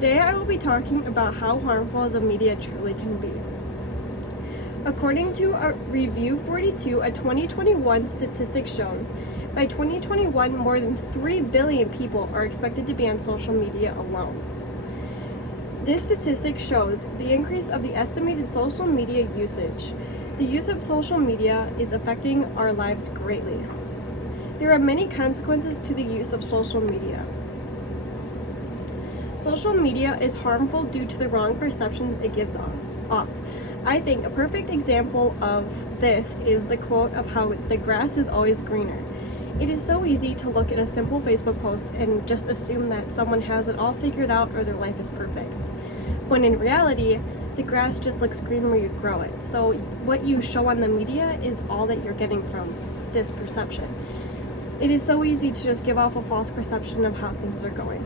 Today I will be talking about how harmful the media truly can be. According to Review 42, a 2021 statistic shows, by 2021 more than 3 billion people are expected to be on social media alone. This statistic shows the increase of the estimated social media usage. The use of social media is affecting our lives greatly. There are many consequences to the use of social media. Social media is harmful due to the wrong perceptions it gives off. I think a perfect example of this is the quote of how the grass is always greener. It is so easy to look at a simple Facebook post and just assume that someone has it all figured out or their life is perfect. When in reality, the grass just looks green where you grow it. So what you show on the media is all that you're getting from this perception. It is so easy to just give off a false perception of how things are going.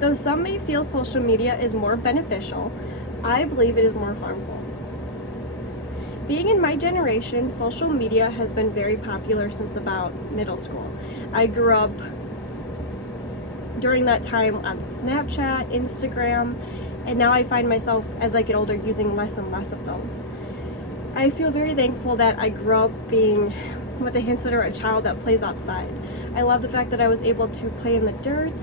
Though some may feel social media is more beneficial, I believe it is more harmful. Being in my generation, social media has been very popular since about middle school. I grew up during that time on Snapchat, Instagram, and now I find myself, as I get older, using less and less of those. I feel very thankful that I grew up being what they consider a child that plays outside. I love the fact that I was able to play in the dirt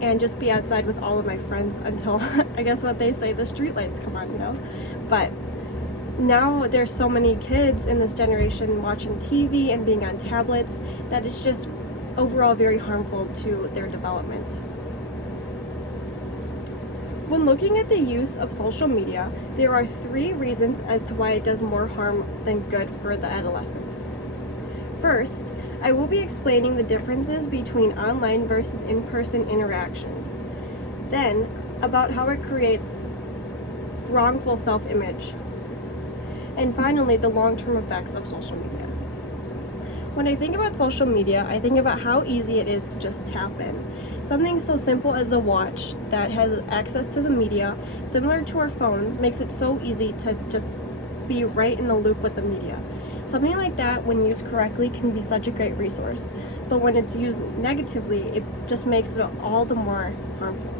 and just be outside with all of my friends until, I guess what they say, the street lights come on, But now there's so many kids in this generation watching TV and being on tablets that it's just overall very harmful to their development. When looking at the use of social media, there are 3 reasons as to why it does more harm than good for the adolescents. First, I will be explaining the differences between online versus in-person interactions. Then, about how it creates wrongful self-image. And finally, the long-term effects of social media. When I think about social media, I think about how easy it is to just tap in. Something so simple as a watch that has access to the media, similar to our phones, makes it so easy to just be right in the loop with the media. Something like that, when used correctly, can be such a great resource, but when it's used negatively, it just makes it all the more harmful.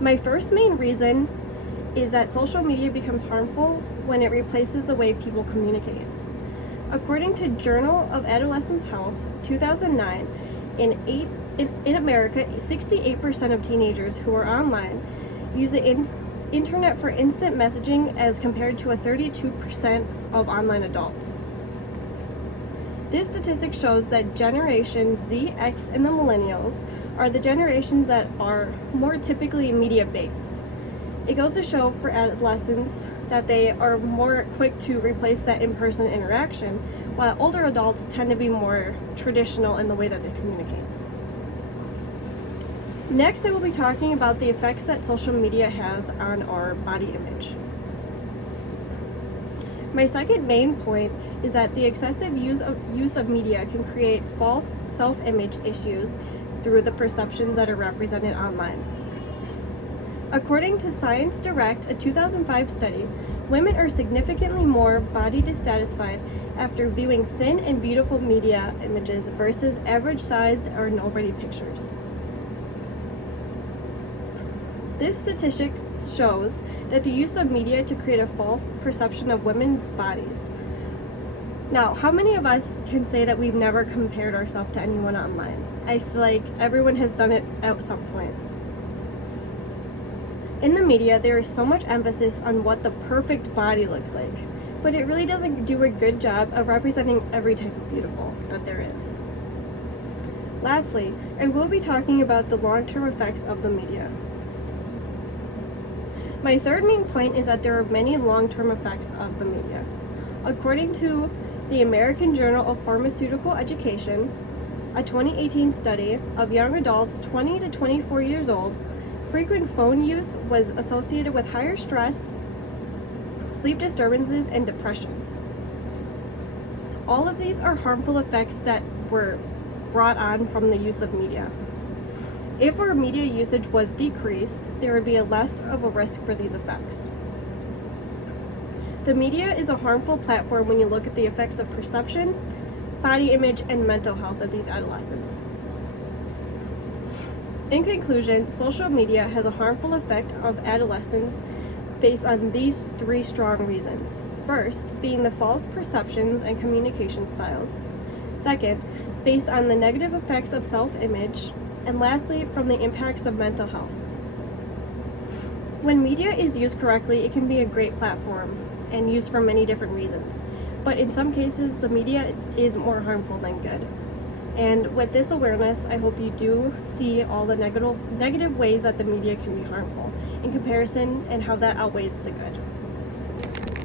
My first main reason is that social media becomes harmful when it replaces the way people communicate. According to Journal of Adolescent Health, 2009, in America, 68% of teenagers who are online use the internet for instant messaging as compared to a 32% of online adults. This statistic shows that Generation Z, X, and the Millennials are the generations that are more typically media-based. It goes to show for adolescents that they are more quick to replace that in-person interaction, while older adults tend to be more traditional in the way that they communicate. Next, I will be talking about the effects that social media has on our body image. My second main point is that the excessive use of media can create false self-image issues through the perceptions that are represented online. According to Science Direct, a 2005 study, women are significantly more body dissatisfied after viewing thin and beautiful media images versus average-sized or nobody pictures. This statistic shows that the use of media to create a false perception of women's bodies. Now, how many of us can say that we've never compared ourselves to anyone online? I feel like everyone has done it at some point. In the media, there is so much emphasis on what the perfect body looks like, but it really doesn't do a good job of representing every type of beautiful that there is. Lastly, I will be talking about the long-term effects of the media. My third main point is that there are many long-term effects of the media. According to the American Journal of Pharmaceutical Education, a 2018 study of young adults 20 to 24 years old, frequent phone use was associated with higher stress, sleep disturbances, and depression. All of these are harmful effects that were brought on from the use of media. If our media usage was decreased, there would be less of a risk for these effects. The media is a harmful platform when you look at the effects of perception, body image, and mental health of these adolescents. In conclusion, social media has a harmful effect on adolescents based on these three strong reasons. First, being the false perceptions and communication styles. Second, based on the negative effects of self-image. And lastly, from the impacts of mental health. When media is used correctly, it can be a great platform and used for many different reasons. But in some cases, the media is more harmful than good. And with this awareness, I hope you do see all the negative ways that the media can be harmful in comparison and how that outweighs the good.